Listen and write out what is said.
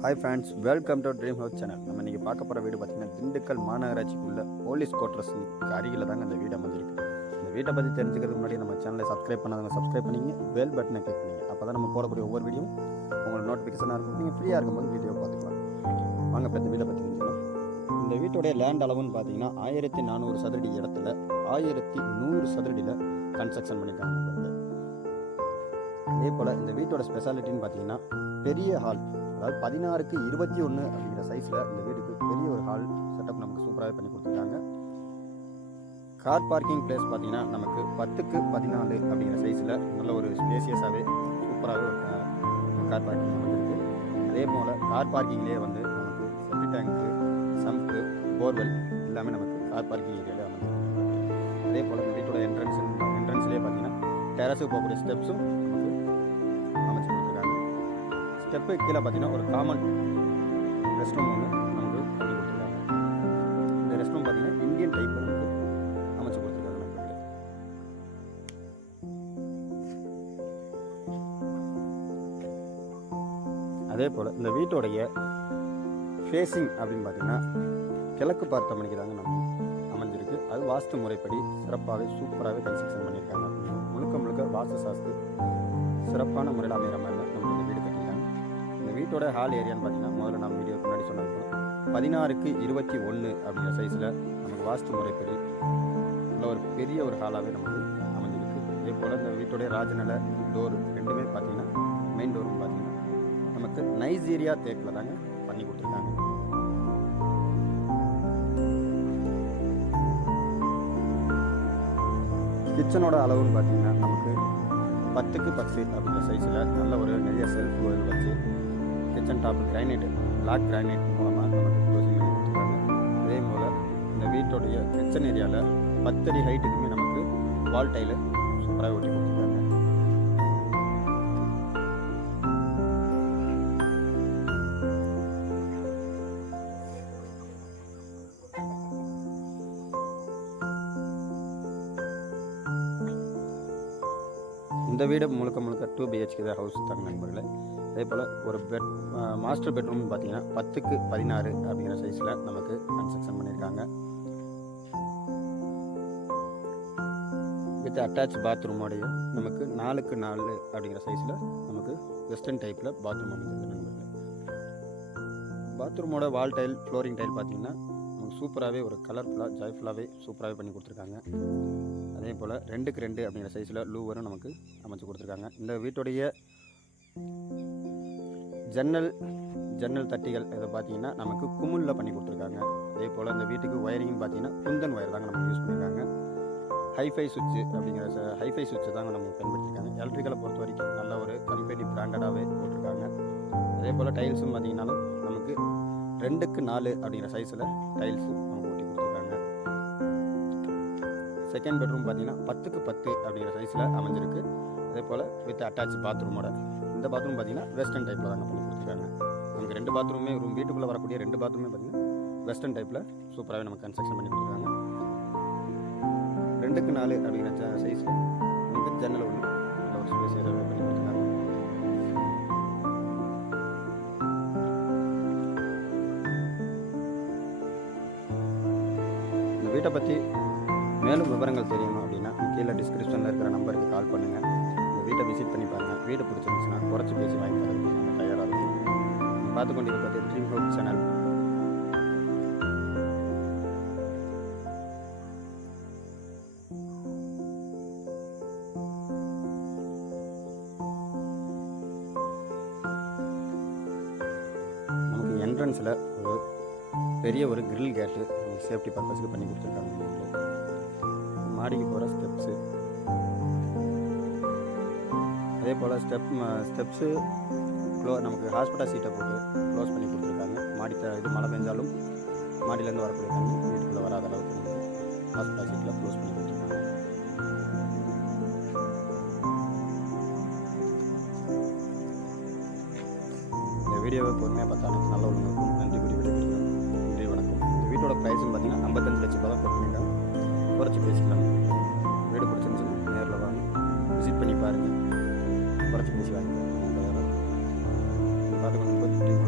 Hi friends, welcome to dream house channel. நம்ம இன்றைக்கி பார்க்க போகிற வீடு பார்த்திங்கன்னா திண்டுக்கல் மாநகராட்சிக்குள்ள போலீஸ் குவார்ட்டர்ஸுக்கு அருகில் தாங்க அந்த வீடு அமைஞ்சிருக்கு. இந்த வீட்டை பற்றி தெரிஞ்சுக்கிறதுக்கு முன்னாடி நம்ம சேனலை சப்ஸ்கிரைப் பண்ணாதவங்க சப்ஸ்கிரைப் பண்ணிங்க, பெல் பட்டனை கிளிக் பண்ணிங்க. அப்போ தான் நம்ம போடக்கூடிய ஒவ்வொரு வீடியோ உங்களுக்கு நோட்டிஃபிகேஷனாக இருக்கும். நீங்கள் ஃப்ரீயாக இருக்கும்போது வீடியோ பார்த்துக்கலாம். வாங்க இப்போ இந்த வீட்டை பற்றி தெரிஞ்சுக்கலாம். இந்த வீட்டோடைய லேண்ட் அளவுன்னு பார்த்தீங்கன்னா 1400 சதுரடி இடத்துல 1100 சதுரடியில் கன்ஸ்ட்ரக்ஷன் பண்ணியிருக்காங்க. அதே போல் இந்த வீட்டோட ஸ்பெஷாலிட்டின்னு பார்த்தீங்கன்னா பெரிய ஹால், அதாவது 16x21 அப்படிங்கிற சைஸில் இந்த வீட்டுக்கு பெரிய ஒரு ஹால் செட்டப் நமக்கு சூப்பராகவே பண்ணி கொடுத்துருக்காங்க. கார் பார்க்கிங் பிளேஸ் பார்த்தீங்கன்னா நமக்கு 10x14 அப்படிங்கிற சைஸில் நல்ல ஒரு ஸ்பேசியஸாகவே சூப்பராகவே ஒரு கார் பார்க்கிங் அமைஞ்சிருக்கு. அதே போல் கார் பார்க்கிங்லேயே வந்து நமக்கு செப்டி டேங்க்கு, சம்ப்பு, போர்வெல் எல்லாமே நமக்கு கார் பார்க்கிங் ஏரியாவில் அமைஞ்சிருக்கு. அதே போல் இந்த வீட்டோட என்ட்ரன்ஸ்லேயே பார்த்தீங்கன்னா டெரஸுக்கு போகக்கூடிய ஸ்டெப்ஸும் நமக்கு அமைச்சு கொடுத்துருக்காங்க. ஸ்டெப்பு கீழே பார்த்தீங்கன்னா ஒரு காமன் ரெஸ்ட் ரூம் ஒன்று நமக்கு பண்ணி கொடுத்துருக்காங்க. இந்த ரெஸ்ட் ரூம் பார்த்தீங்கன்னா இந்தியன் டைப்பில் நமக்கு அமைச்சு கொடுத்துருக்காங்க நண்பர்களே. அதே போல் இந்த வீட்டோடைய ஃபேஸிங் அப்படின்னு பார்த்தீங்கன்னா கிழக்கு பார்த்த மணிக்கு தாங்க நம்ம அமைஞ்சிருக்கு. அது வாஸ்து முறைப்படி சிறப்பாகவே சூப்பராகவே கன்ஸ்ட்ரக்ஷன் பண்ணியிருக்காங்க. முழுக்க வாஸ்து சாஸ்து சிறப்பான முறையில் அமைகிற மாதிரி தான் நமக்கு இந்த வீடு கட்டியிருக்காங்க. இந்த வீட்டோட ஹால் ஏரியான்னு பார்த்தீங்கன்னா முதல்ல நம்ம வீடியோக்கு முன்னாடி சொன்னது போல 16x21 அப்படிங்கிற சைஸில் நமக்கு வாஸ்து முறைப்படி உள்ள ஒரு பெரிய ஒரு ஹாலாகவே நமக்கு அமைஞ்சிருக்கு. அதே போல் இந்த வீட்டோடைய ராஜநிலை டோர் ரெண்டுமே பார்த்தீங்கன்னா மெயின் டோரும் பார்த்தீங்கன்னா நமக்கு நைஜீரியா தேக்கில் தாங்க பண்ணி கொடுத்துருக்காங்க. கிச்சனோட அளவுன்னு பார்த்தீங்கன்னா நமக்கு 10x10 அப்படிங்கிற சைஸில் நல்ல ஒரு நிறைய செல்ஃப் வச்சு kitchen top granite, black granite மூலமாக நமக்கு க்ளோசிங் பண்ணி கொடுத்துருக்காங்க. அதே போல் இந்த வீட்டோடைய கிச்சன் ஏரியாவில் 10 அடி ஹைட்டுக்குமே நமக்கு வால் டைலு சூப்பராக ஒட்டி கொடுத்துருக்காங்க. இந்த வீடு முழுக்க 2 BHK தான் ஹவுஸ் தாங்க நண்பர்களே. அதே போல் ஒரு மாஸ்டர் பெட்ரூம்னு பார்த்தீங்கன்னா 10x16 அப்படிங்கிற சைஸில் நமக்கு கன்ஸ்ட்ரக்ஷன் பண்ணியிருக்காங்க. வித் அட்டாச் பாத்ரூமோடைய நமக்கு 4x4 அப்படிங்கிற சைஸில் நமக்கு வெஸ்டர்ன் டைப்பில் பாத்ரூம் அமைஞ்சிருக்கு நண்பர்களே. பாத்ரூமோட வால் டைல், ஃப்ளோரிங் டைல் பார்த்தீங்கன்னா நமக்கு சூப்பராகவே ஒரு கலர்ஃபுல்லாக ஜாய்ஃபுல்லாகவே சூப்பராகவே பண்ணி கொடுத்துருக்காங்க. அதே போல் 2x2 அப்படிங்கிற சைஸில் லூவரும் நமக்கு அமைச்சு கொடுத்துருக்காங்க. இந்த வீட்டுடைய ஜன்னல் தட்டிகள் இதை பார்த்தீங்கன்னா நமக்கு குமுளில் பண்ணி கொடுத்துருக்காங்க. அதே போல் இந்த வீட்டுக்கு ஒயரிங் பார்த்தீங்கன்னா குந்தன் ஒயர் தாங்க நமக்கு யூஸ் பண்ணியிருக்காங்க. ஹைஃபை சுவிட்சு தாங்க நமக்கு பயன்படுத்தியிருக்காங்க. எலக்ட்ரிக்கலை பொறுத்த வரைக்கும் நல்ல ஒரு கம்பெனி பிராண்டடாகவே போட்டிருக்காங்க. அதே போல் டைல்ஸும் பார்த்தீங்கன்னாலும் நமக்கு 2x4 அப்படிங்கிற சைஸில் டைல்ஸு நமக்கு ஒட்டி கொடுத்துருக்காங்க. செகண்ட் பெட்ரூம் பார்த்தீங்கன்னா 10x10 அப்படிங்கிற சைஸில் அமைஞ்சிருக்கு. அதே போல் வித் அட்டாச் பாத்ரூமோட இந்த பாத்ரூம் பார்த்தீங்கன்னா வெஸ்டர்ன் டைப்பில் தாங்க பண்ணி கொடுத்துருக்காங்க. நமக்கு 2 பாத்ரூமே வீட்டுக்குள்ளே வரக்கூடிய 2 பாத்ரூமே பார்த்தீங்கன்னா வெஸ்டர்ன் டைப்பில் சூப்பராகவே நமக்கு கன்ஸ்ட்ரக்ஷன் பண்ணி கொடுத்துருக்காங்க. 2x4 அப்படிங்கிற சைஸில் நமக்கு ஜன்னல் ஒன்று நல்ல ஒரு ஸ்பேஸியாகவே பண்ணி கொடுத்துருக்காங்க. இந்த வீட்டை பற்றி மேலும் விவரங்கள் தெரியணும் அப்படின்னா கீழே டிஸ்கிரிப்ஷனில் இருக்கிற நம்பருக்கு கால் பண்ணுங்கள். இந்த வீட்டை விசிட் பண்ணி பாருங்கள். வீடு பிடிச்சிருந்துச்சுன்னா குறைச்சி பேசி வாங்கி தரதுக்கு நாங்கள் தயாராக இருக்கும். பார்த்து கொண்டிருப்பது ட்ரீம் ஹவுஸ் சேனல். நமக்கு என்ட்ரன்ஸில் ஒரு பெரிய ஒரு கிரில் கேட்டு சேஃப்டி பர்பஸ்க்கு பண்ணி கொடுத்துருக்காங்க. மாடிக்கு போகிற ஸ்டெப்ஸு, அதே போல் ஸ்டெப்ஸு நமக்கு ஹாஸ்பிட்டல் சீட்டை போட்டு க்ளோஸ் பண்ணி கொடுத்துருக்காங்க. இது மழை பெஞ்சாலும் மாடியிலேருந்து வரக்கூடிய தண்ணி வீட்டுக்குள்ளே வராத அளவுக்கு வந்து ஹாஸ்பிட்டல் சீட்டில் க்ளோஸ் பண்ணி கொடுத்துருக்காங்க. இந்த வீடியோவை பொறுமையாக பார்த்தா எனக்கு நல்ல ஒன்று இருக்கும். நன்றி வணக்கம். இந்த வீட்டோட ப்ரைஸ்ன்னு பார்த்தீங்கன்னா 55 லட்சம் ரூபா தான் கொடுத்துருக்காங்க. குறைச்சி பேசிக்கலாம். வீடு பிடிச்சிருந்துச்சுன்னா நேரில் வாங்க, விசிட் பண்ணி பாருங்கள், குறைச்சி பேசி வாங்க. பார்த்துக்கணும்.